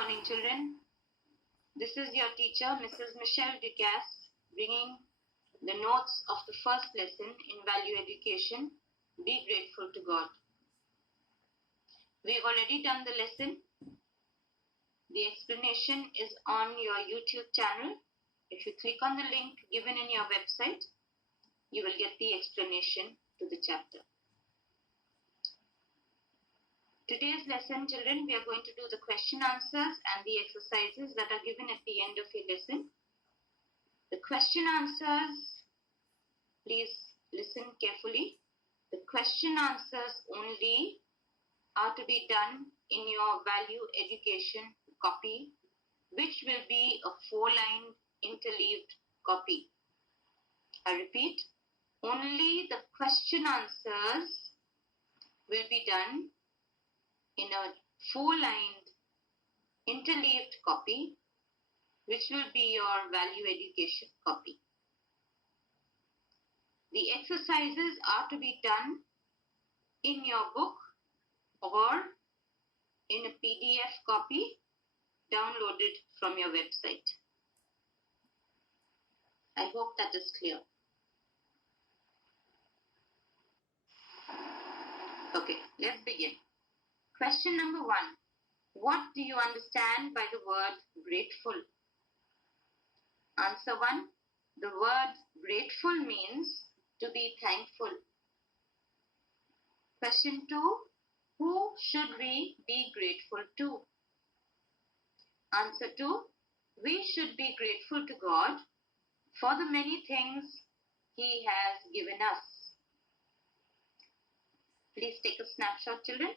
morning, children. This is your teacher, Mrs. Michelle Ducasse, bringing the notes of the first lesson in Value Education, Be Grateful to God. We've already done the lesson. The explanation is on your YouTube channel. If you click on the link given in your website, you will get the explanation to the chapter. Today's lesson, children, we are going to do the question answers and the exercises that are given at the end of your lesson. The question answers, please listen carefully. The question answers only are to be done in your Value Education copy, which will be a 4-line interleaved copy. I repeat, only the question answers will be done in a 4-line interleaved copy, which will be your Value Education copy. The exercises are to be done in your book or in a PDF copy downloaded from your website. I hope that is clear. Okay, let's begin. Question number 1. What do you understand by the word grateful? Answer 1. The word grateful means to be thankful. Question 2. Who should we be grateful to? Answer 2. We should be grateful to God for the many things He has given us. Please take a snapshot, children,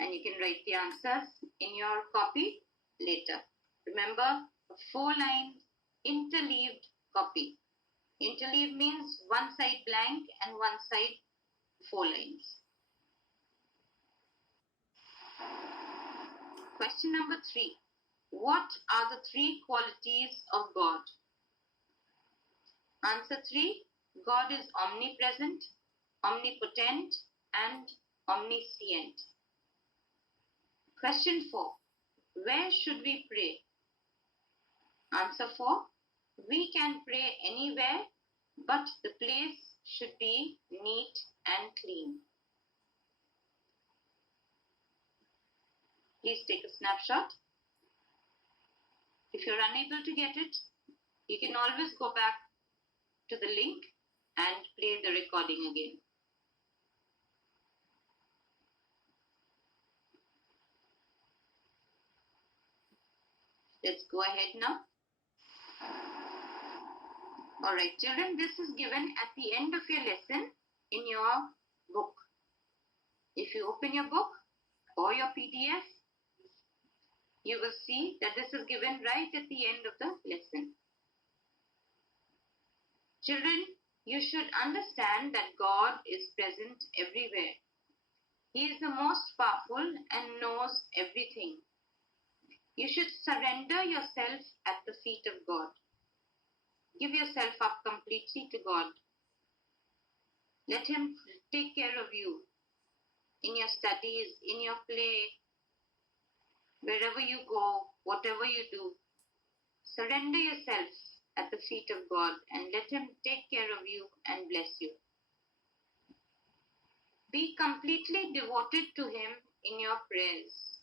and you can write the answers in your copy later. Remember, a 4-line interleaved copy. Interleaved means one side blank and one side 4 lines. Question number 3. What are the 3 qualities of God? Answer 3. God is omnipresent, omnipotent, and omniscient. Question 4. Where should we pray? Answer 4. We can pray anywhere, but the place should be neat and clean. Please take a snapshot. If you're unable to get it, you can always go back to the link and play the recording again. Let's go ahead now. Alright, children, this is given at the end of your lesson in your book. If you open your book or your PDF, you will see that this is given right at the end of the lesson. Children, you should understand that God is present everywhere. He is the most powerful and knows everything. You should surrender yourself at the feet of God. Give yourself up completely to God. Let Him take care of you in your studies, in your play, wherever you go, whatever you do. Surrender yourself at the feet of God and let Him take care of you and bless you. Be completely devoted to Him in your prayers.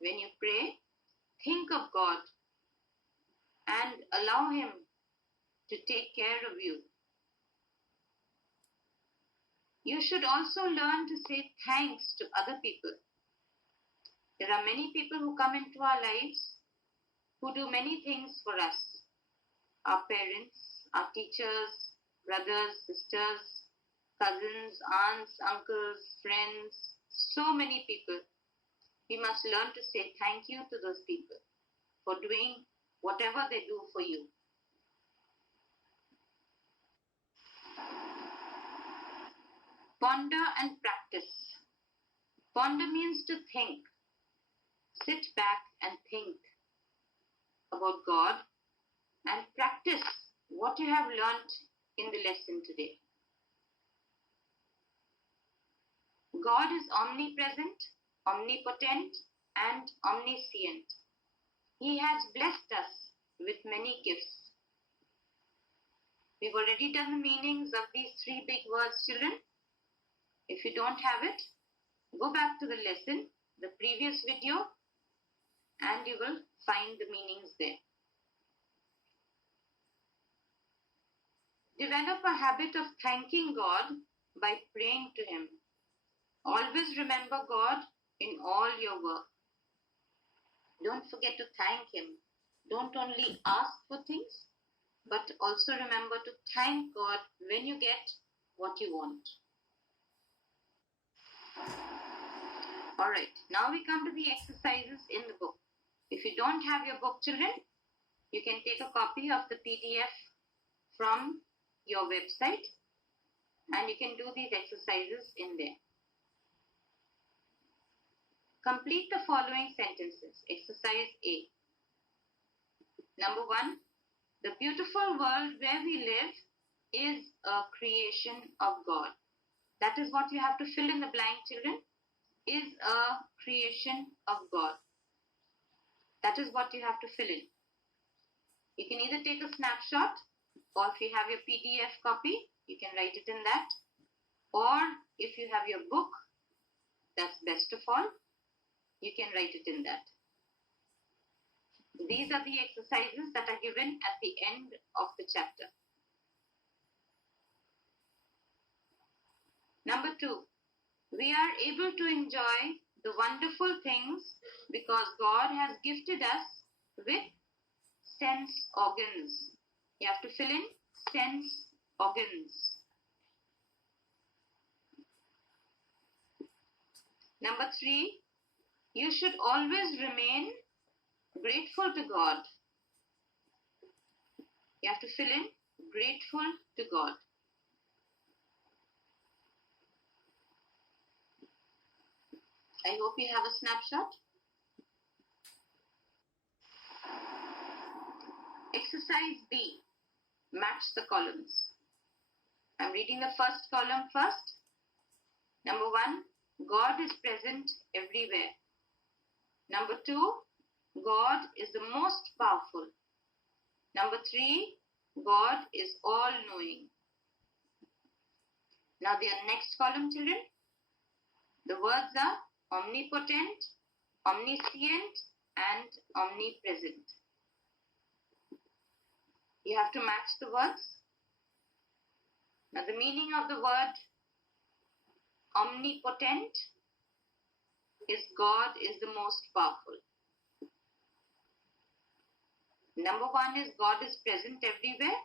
When you pray, think of God and allow Him to take care of you. You should also learn to say thanks to other people. There are many people who come into our lives who do many things for us. Our parents, our teachers, brothers, sisters, cousins, aunts, uncles, friends, so many people. We must learn to say thank you to those people for doing whatever they do for you. Ponder and practice. Ponder means to think. Sit back and think about God and practice what you have learnt in the lesson today. God is omnipresent, omnipotent, and omniscient. He has blessed us with many gifts. We've already done the meanings of these three big words, children. If you don't have it, go back to the lesson, the previous video, and you will find the meanings there. Develop a habit of thanking God by praying to Him. Always remember God in all your work. Don't forget to thank Him. Don't only ask for things, but also remember to thank God when you get what you want. Alright, now we come to the exercises in the book. If you don't have your book, children, you can take a copy of the PDF from your website and you can do these exercises in there. Complete the following sentences. Exercise A. Number 1. The beautiful world where we live is a creation of God. That is what you have to fill in the blank, children. Is a creation of God. That is what you have to fill in. You can either take a snapshot, or if you have your PDF copy, you can write it in that. Or if you have your book, that's best of all, you can write it in that. These are the exercises that are given at the end of the chapter. Number 2, we are able to enjoy the wonderful things because God has gifted us with sense organs. You have to fill in sense organs. Number 3, you should always remain grateful to God. You have to fill in grateful to God. I hope you have a snapshot. Exercise B. Match the columns. I'm reading the first column first. Number 1. God is present everywhere. Number 2. God is the most powerful. Number 3. God is all-knowing. Now the next column, children. The words are omnipotent, omniscient, and omnipresent. You have to match the words. Now the meaning of the word omnipotent is God is the most powerful. Number 1 is God is present everywhere.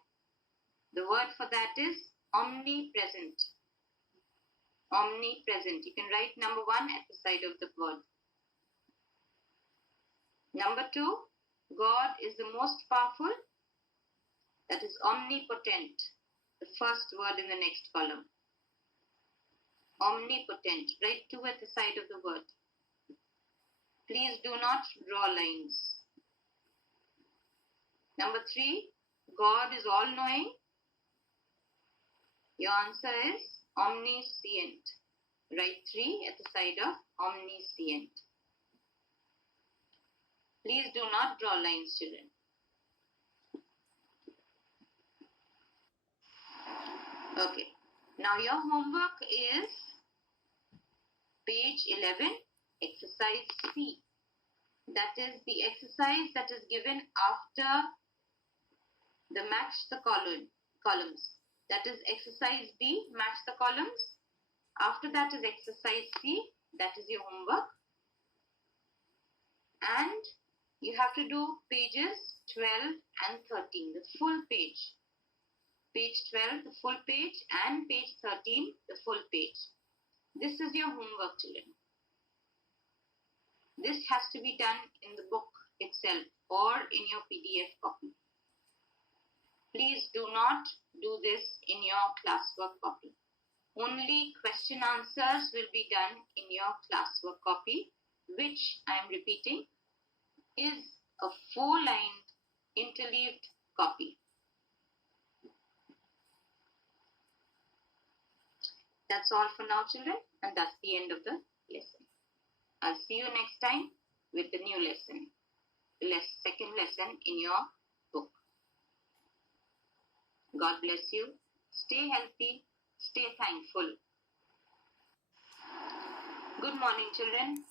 The word for that is omnipresent. Omnipresent. You can write number 1 at the side of the word. Number 2, God is the most powerful. That is omnipotent. The first word in the next column. Omnipotent. Write 2 at the side of the word. Please do not draw lines. Number 3, God is all-knowing. Your answer is omniscient. Write 3 at the side of omniscient. Please do not draw lines, children. Okay. Now your homework is page 11, exercise C. That is the exercise that is given after the match the columns. That is exercise B, match the columns. After that is exercise C, that is your homework. And you have to do pages 12 and 13, the full page. Page 12, the full page, and page 13, the full page. This is your homework, children. This has to be done in the book itself or in your PDF copy. Please do not do this in your classwork copy. Only question answers will be done in your classwork copy, which I am repeating is a 4-lined interleaved copy. That's all for now, children, and that's the end of the lesson. I'll see you next time. with the new lesson, second lesson in your book. God bless you. Stay healthy. Stay thankful. Good morning, children.